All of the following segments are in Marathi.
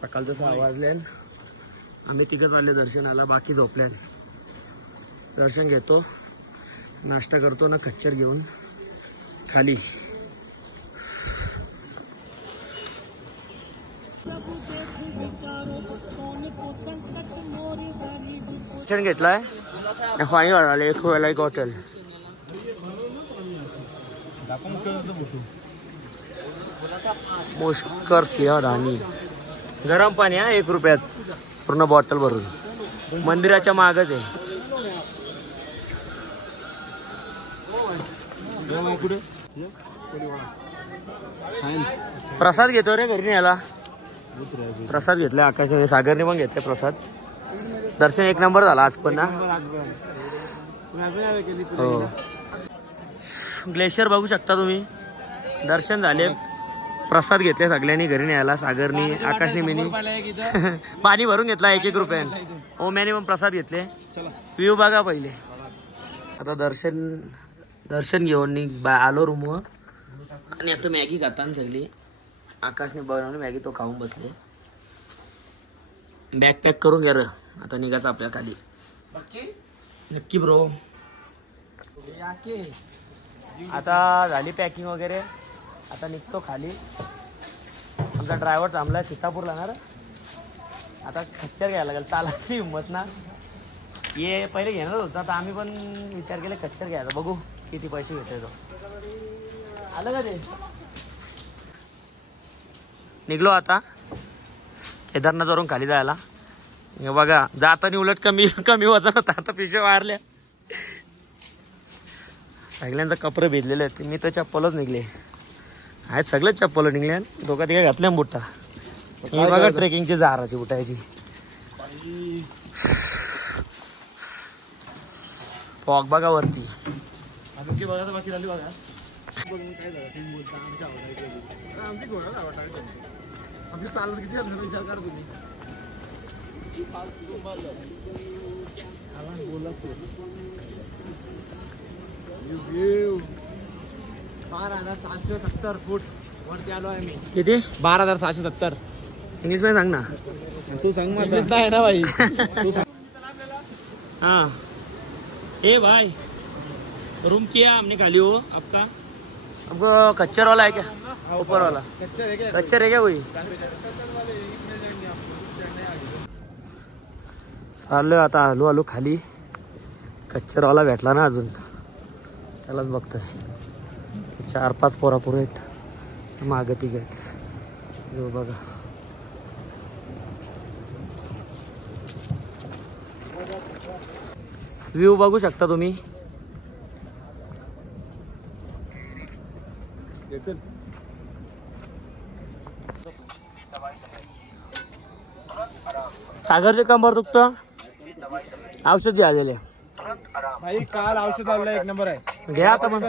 सकाळचं 6 वाजले. आम्ही तिघं चालले दर्शनाला, बाकी झोपले. दर्शन घेतो, नाश्ता करतो ना खच्चर घेऊन खाली. दर्शन घेतलाय पाणी वाढाले. एक वेळेला एक हॉटेल मुष्कर सिंह ढाणी. गरम पाणी आहे 1 रुपयात पूर्ण बॉटल भरून. मंदिराच्या मागच आहे. प्रसाद घेतो रे घरी न्यायला. प्रसाद घेतला आकाशने, सागरने पण घेतले प्रसाद. दर्शन 1 नंबर झाला आज पण ना. हो, ग्लेशियर बघू शकता तुम्ही. दर्शन झाले, प्रसाद घेतले सगळ्यांनी घरी न्यायला. सागरनी, आकाशने, मिनी पाणी भरून घेतला 1-1 रुपयाने. ओम्याने पण प्रसाद घेतले. व्ह्यू बघा पहिले. आता दर्शन घेऊन आलो रूमवर आणि आता मॅगी खाताना सगळी. आकाशने बनवली मॅगी, तो खाऊन बसले. बॅग पॅक करून घ्या र, आता निघायचं आपल्या खाली. नक्की ब्रो. आता झाली पॅकिंग वगैरे, आता निघतो खाली. आमचा ड्रायव्हर थांबलाय सीतापूरला ना. आता खच्चर घ्यायला लागेल, चालायची हिंमत ना. ये पहिले घेणार होता, तर आम्ही पण विचार केला खच्चर घ्यायला. बघू किती पैसे घेतोय तो. आलं का ते. निघलो आता केदारनाथवरून खाली जायला. हे बघा, जाताना उलट कमी वजन होता, आता पिशव्या वारल्या. सगळ्यांचं कपडे भिजलेले आहेत. मी तर चप्पलच निघले आहेत, सगळेच चप्पल निघले. दोघा तिघा घातल्या बुटा. ही बघा ट्रेकिंगची जाराची बुटायची. फॉग बघा वरती. आपली चालत किती विचार करा तुम्ही. फूट वरती आलो आहे मी. किती? 12,770. इंग्लिश मध्ये सांग ना. तू सांग मग. इंग्लिश आहे ना भाई. हाँ ए भाई, रूम किया हमने खाली. हो आपका आपको कच्चर वाला है क्या? ऊपर वाला कच्चर है क्या वही? चाललो आता, आलो खाली. कच्चर वाला भेटला ना अजून, त्यालाच बघतोय. 4-5 पोरापुर आहेत, मागे 3 आहेत. जो बघा व्ह्यू बघू शकता तुम्ही. सागरचे कंबर दुखतं, औषध द्या दिले भाई. काल औषध लावलं 1 नंबर आहे. घ्या आता मग.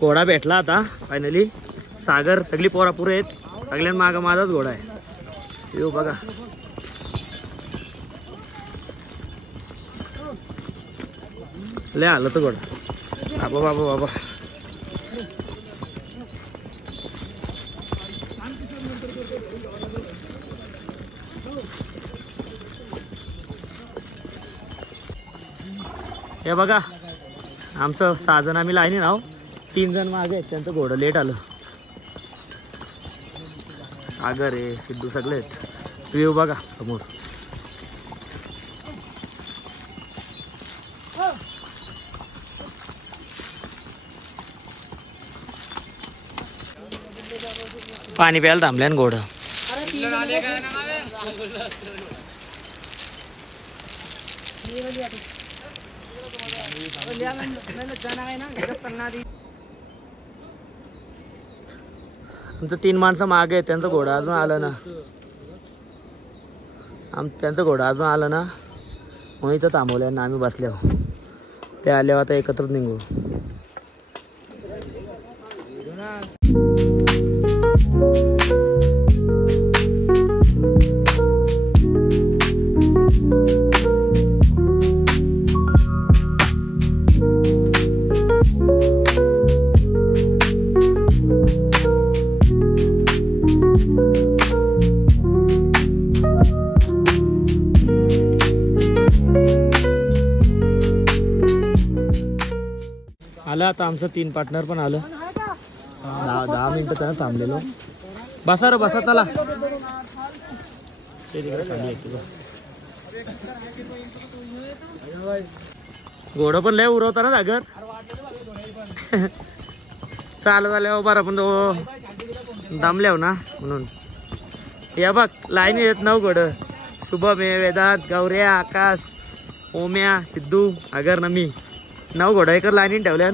घोडा भेटला आता फायनली. सागर सगळी पोरापुरे आहेत, सगळ्यां माग माझाच घोडा आहे. येऊ बघा. लय आलं तर घोडा. बाबा बाबा बाबा. हे बघा, आमचं 6 जण आम्ही लाईनी नाव. 3 जण मागे आहेत, त्यांचं घोडं लेट आलं. सागर आहे, सिद्धू सगळे आहेत. व्ह्यू बघा समोर. पाणी प्यायला थांबल्यान घोडं. आमचं 3 माणसं मागे आहेत, त्यांचं घोडं अजून आलं ना. त्यांचं घोडं अजून आलं ना, म्हणून इथं थांबवलं ना आम्ही बसल्यावर. ते आल्यावर आता एकत्रच निघू. आता आमचं 3 पार्टनर पण आलं. 10 मिनिटं त्यांना थांबलेलो. बसा रे बसा चला. ते तिकडे खाली आहे तुझं. घोडं पण लय उरवता ना जागर. चालत आल्यावर बरं पण तो दमल्यावर ना म्हणून. या बघ लाईन येत 9 घोडं. शुभम आहे, वेदांत, गौऱ्या, आकाश, ओम्या, सिद्धू, अगर नमी 9 घोडा एकर लाईनीन ठेवल्या.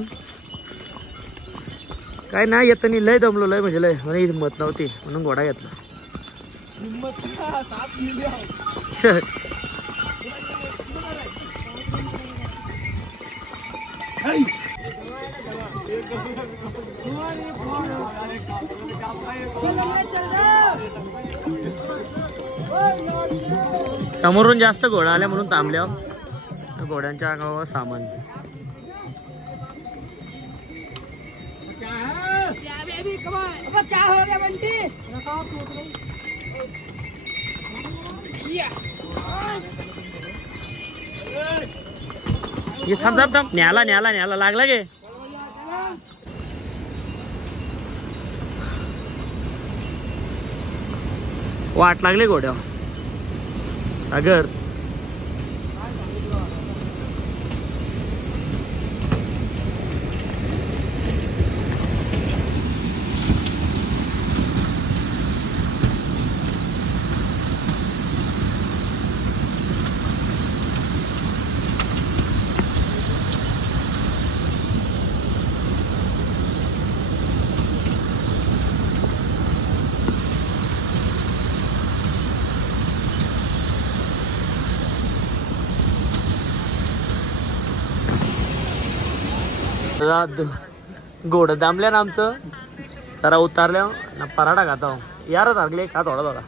काय नाही येत नाही लय दमलो लय म्हणजे लय मला हिंमत नव्हती म्हणून घोडा घेतला. समोरून जास्त घोडा आल्या म्हणून थांबल्यावर घोड्यांच्या अंगावर सामान. ये थांब थांब थांब न्याला न्याला न्याला लागला गे. वाट लागली घोड्यावर. सागर घोडं दामल्या ना आमचं जरा उतारल्या ना पराठा खाता यार लागले का थोडा थोडा.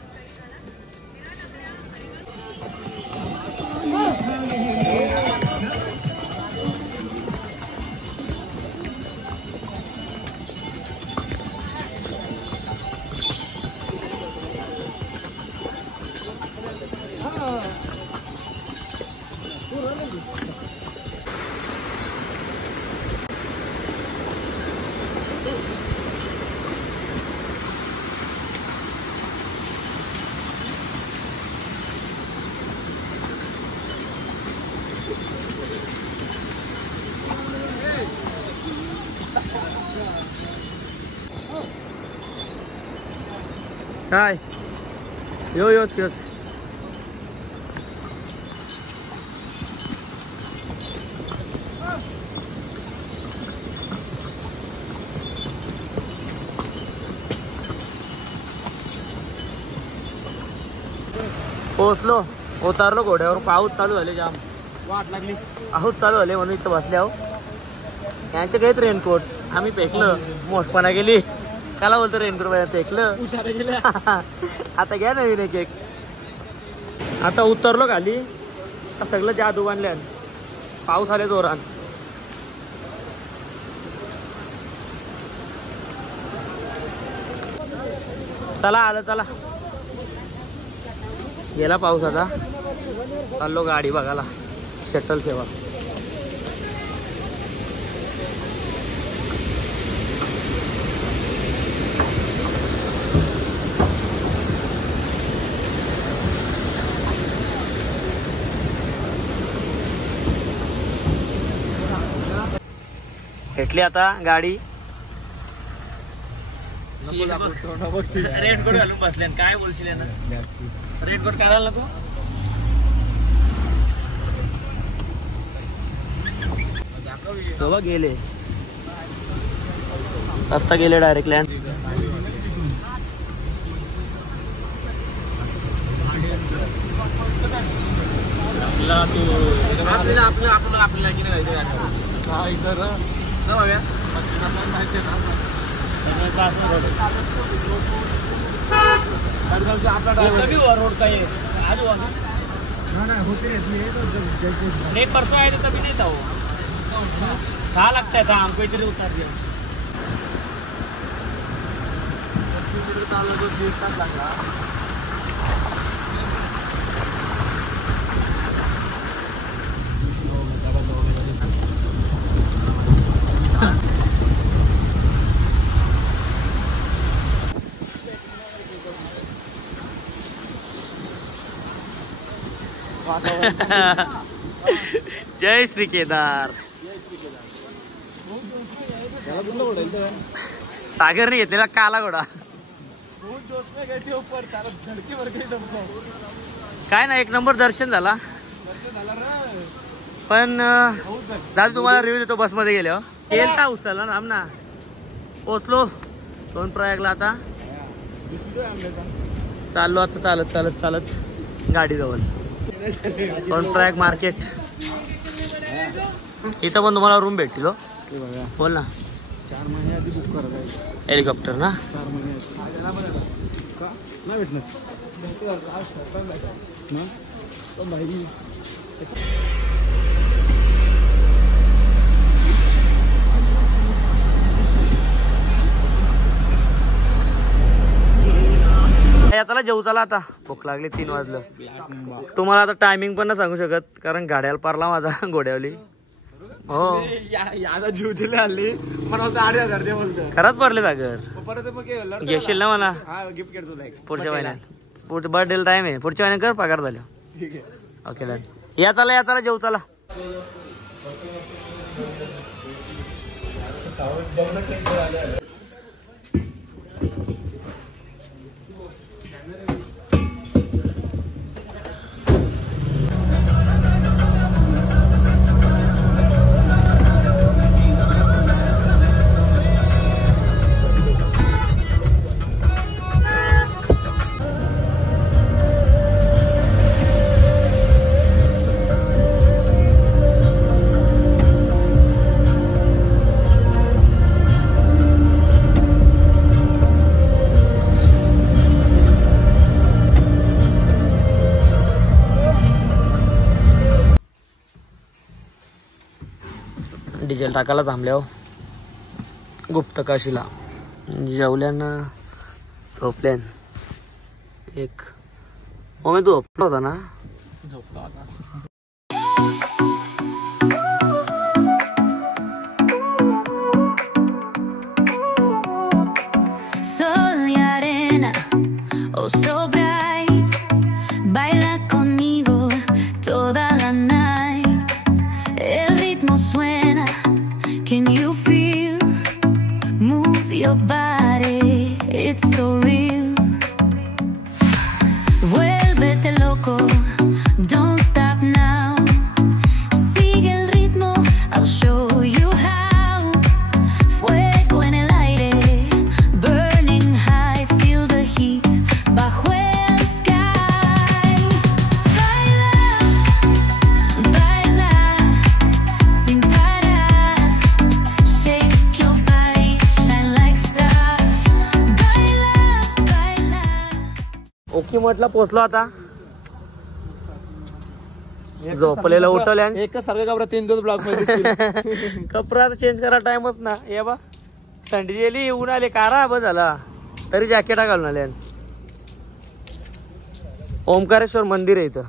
काय यो योच योच पोहोचलो उतारलो घोड्यावर. पाऊस चालू झाले जाम वाट लागली. पाऊस चालू झाले म्हणून इथं बसल्यावर यांचे काही रेनकोट आम्ही फेकलं. मोठपणा गेली काला बोलतो रेनकोट फेकलं. आता घ्या नवीन एक एक. आता उतरलो खाली सगळं जादू बांधल्या. पाऊस आले जोरात. चला आलं चला गेला पाऊस. आता चाललो गाडी बघायला शटल सेवा. भेटली आता गाडी. रेनकोट घालून बसले काय बोलशील ना. रेनकोट करायला नको. तो गेले रस्ता गेले डायरेक्ट लँड. एक परसों आए थे तभी नहीं था वो. कहाँ लगता था हमको इधर उतार दिया. जय श्री केदार. सागरने घेतलेला काला घोडा. काय ना एक नंबर दर्शन झाला. पण दादा तुम्हाला रिव्ह्यू देतो बसमध्ये गेल्यावर. गेलता उचलला ना आमना. पोचलो सोनप्रयागला. आता चाललो आता चालत चालत चालत गाडी जवळ. सोनप्रयाग मार्केट. इथं पण तुम्हाला रूम भेटतील. बोल ना. 4 महिने आधी बुक करायचं. हेलिकॉप्टर ना. 4 महिने नाही भेटणार भाई. चला जेऊ चला. आता भूक लागली. 3 वाजलं. तुम्हाला आता टायमिंग पण नाही सांगू शकत कारण गाड्याला पारला माझा घोड्यावली. हो जीव दिले हल्ली मला 8,000 दे बोलतो. खरंच भरले सागर. परत मग घेशील ना मला गिफ्ट करतो तुला पुढच्या महिन्यात. बर्थडे टाइम आहे. पुढच्या महिन्यात कर पगार झालं. ठीक आहे. Okay done. या चला जेऊ चला. डिझेल टाकायला थांबल्यावर गुप्तकाशीला जेवल्यानं झोपल्यान. एक मग तू झोपला होता ना. Sol y arena, oh so bright, baila conmigo toda la night. El ritmo suena, can you feel? Move your body, it's so real. Vuélvete loco, don't stop now. Sigue el ritmo, I'll show you how. Fuego en el aire, burning high, feel the heat bajo el sky. Baila, baila, sin parar. Shake your body, shine like stars. Baila, baila. Okay म्हटलं पोचलो. आता झोपलेलं उठवल्या. एक सारखं घाबरा 3 ब्लॉक मध्ये कपडा चेंज करा टाइमच ना. ये बा थंडी गेली येऊन आले कारा बस झाला तरी जॅकेटा घालून आले. ओमकारेश्वर मंदिर आहे इथं.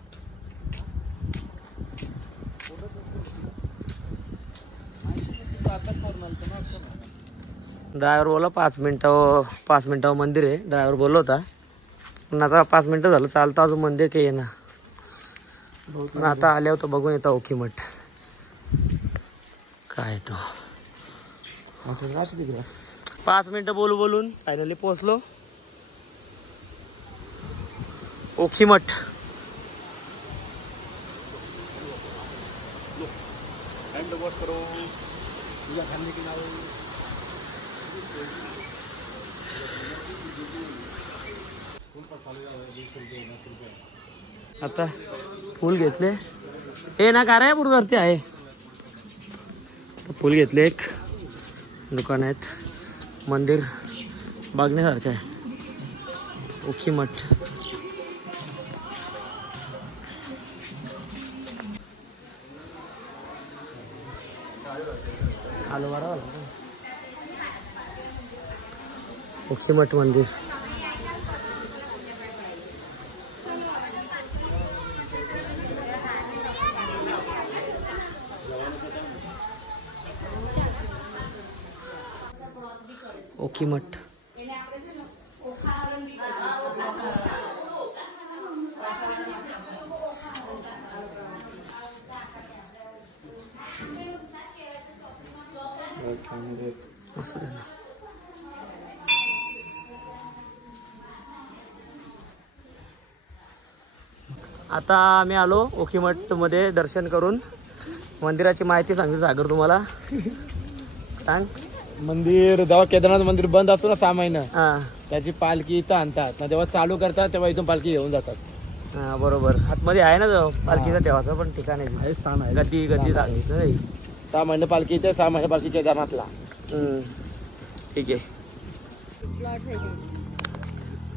ड्रायव्हर बोला 5 मिनिटावर मंदिर आहे. ड्रायव्हर बोललो होता पण आता 5 मिनिटं झालं चालतं अजून मंदिर काही ना. आता आले होतं बघून येतं ओखी मठ काय तो. 5 मिनिटं बोलून फायनली पोहोचलो ओखी मठ. आता फूल घेतले. हे ना कारापूर वरती आहे. फूल घेतले. एक दुकान आहेत. मंदिर बघण्यासारखं आहे ओखी मठ. आलो बरा ओखी मठ मंदिर. ओखी मठ आता आम्ही आलो ओखीमठ मध्ये दर्शन करून. मंदिराची माहिती सांगतो सागर तुम्हाला. सांग. मंदिर जेव्हा केदारनाथ मंदिर बंद असतो ना 6 महिना, हा त्याची पालखी इथं आणतात ना, जेव्हा चालू करतात तेव्हा इथून पालखी घेऊन जातात. हा बरोबर. आतमध्ये आहे ना तो पालखीचा ठेवायचा पण ठिकाण आहे. हे स्थान आहे. गद्दी सांगितलं. 6 महिने पालखी इथे, 6 महिने पालखी केदारनाथला. ठीक आहे.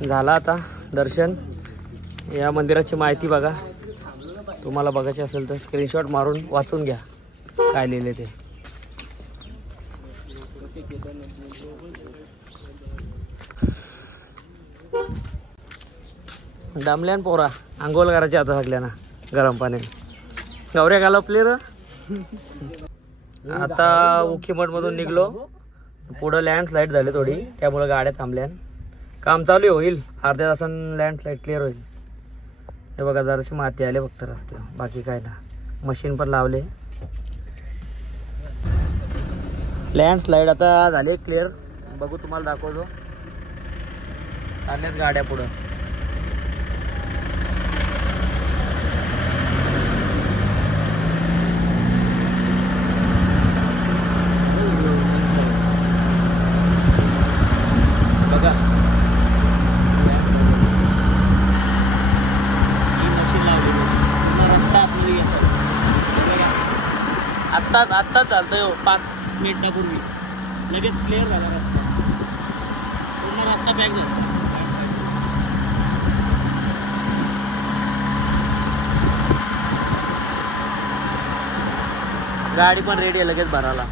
झाला आता दर्शन. या मंदिराची माहिती बघा. तुम्हाला बघायची असेल तर स्क्रीनशॉट मारून वाचून घ्या काय लिहिले ते. डामल्यान पोरा आंघोळ करायची आता सगळ्यांना गरम पाण्याने. गौऱ्या घालपले र. आता उखीमठ मधून निघलो. पुढं लँडस्लाईड झाली थोडी, त्यामुळे गाड्या थांबल्यान. काम चालू होईल, अर्ध्या तासानं लँडस्लाईड क्लिअर होईल. हे बघा जराशी माती आले फक्त रस्त्यावर, बाकी काय ना. मशीन पण लावले. लँडस्लाईड आता झाले क्लिअर. बघू तुम्हाला दाखवतो. चालल्यात गाड्या पुढं. बघा ही मशीन लावली. रस्ता आतमध्ये येतो. आत्ताच चालतोय 5 मिनिटापूर्वी लगेच क्लिअर झाला रस्ता. पूर्ण रस्ता पॅक झाला. गाडी पण रेडी आहे लगेच भरायला.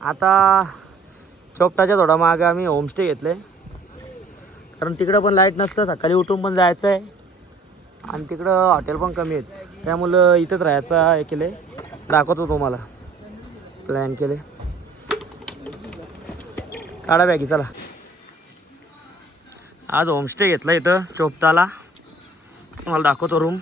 आता चोपटाच्या थोडा मागे आम्ही होमस्टे घेतले, कारण तिकडं पण लाईट नसतं. सकाळी उठून पण जायचं आहे आणि तिकडं हॉटेल पण कमी आहेत. त्यामुळं इथंच राहायचं हे केले. दाखवतो तुम्हाला. प्लॅन केले. काढा बॅगी चला. आज होमस्टे घेतला इथं चोपटाला. तुम्हाला दाखवतो रूम.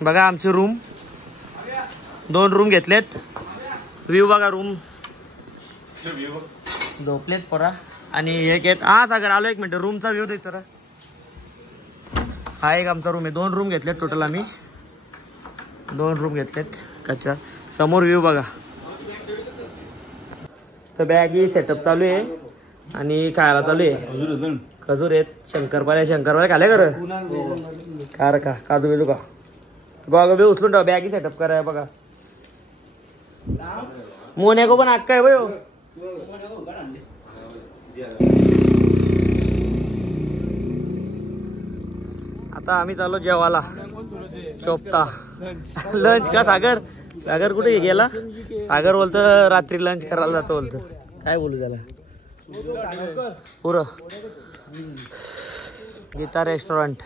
बघा आमचे रूम. 2 रूम घेतलेत. व्ह्यू बघा रूम. झोपलेत पोरा. आणि एक येत हा सागर आलो 1 मिनिट. रूमचा व्ह्यू दे तर. हा एक आमचा रूम आहे. 2 रूम घेतलेत टोटल आम्ही. 2 रूम घेतलेत कच्च्या. समोर व्ह्यू बघा. तर बॅगी सेटअप चालू आहे आणि खायला चालू आहे. खजूर आहेत. शंकरपाळ्या खाले कर कार का काजू बिजू का बघा. बी उचलून ठेवा. बॅगी सेटअप कराय बघा. मोन्याको पण अक्का आहे बघ. आता आम्ही चाललो जेवायला चोपटा. लंच का सागर? सागर कुठे गेला? सागर बोलतं रात्री लंच करायला जातो बोलतं. काय बोलू त्याला पुरं. गीता रेस्टॉरंट.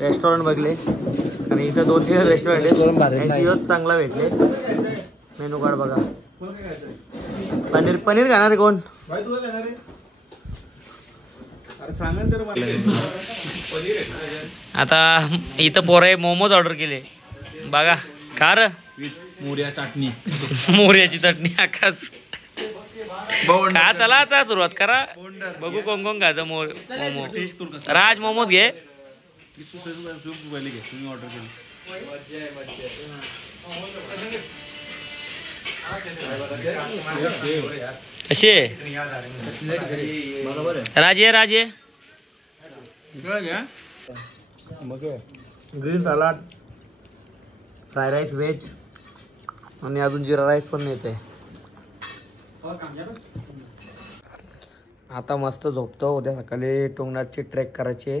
रेस्टॉरंट बघले आणि इथं 2-3 रेस्टॉरंट आहेत. चांगला भेटले. मेनू कार्ड बघा. पनीर खाणार आहे कोण? आता इथं पोरं मोमोज ऑर्डर केले बघा. कार मोर्या चटणी. मोर्याची चटणी आकाश. का चला आता सुरुवात करा. बघू कोण कोण खायचं. मोमो राज मोमोज घे. कसे राजे green salad, fry rice veg आणि अजून जिरा राईस पण मिळते. आता मस्त झोपतो. उद्या सकाळी टुंगनाथची ट्रेक करायची आहे.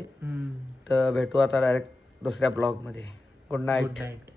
तर भेटू आता डायरेक्ट दुसऱ्या ब्लॉग मध्ये. Good night.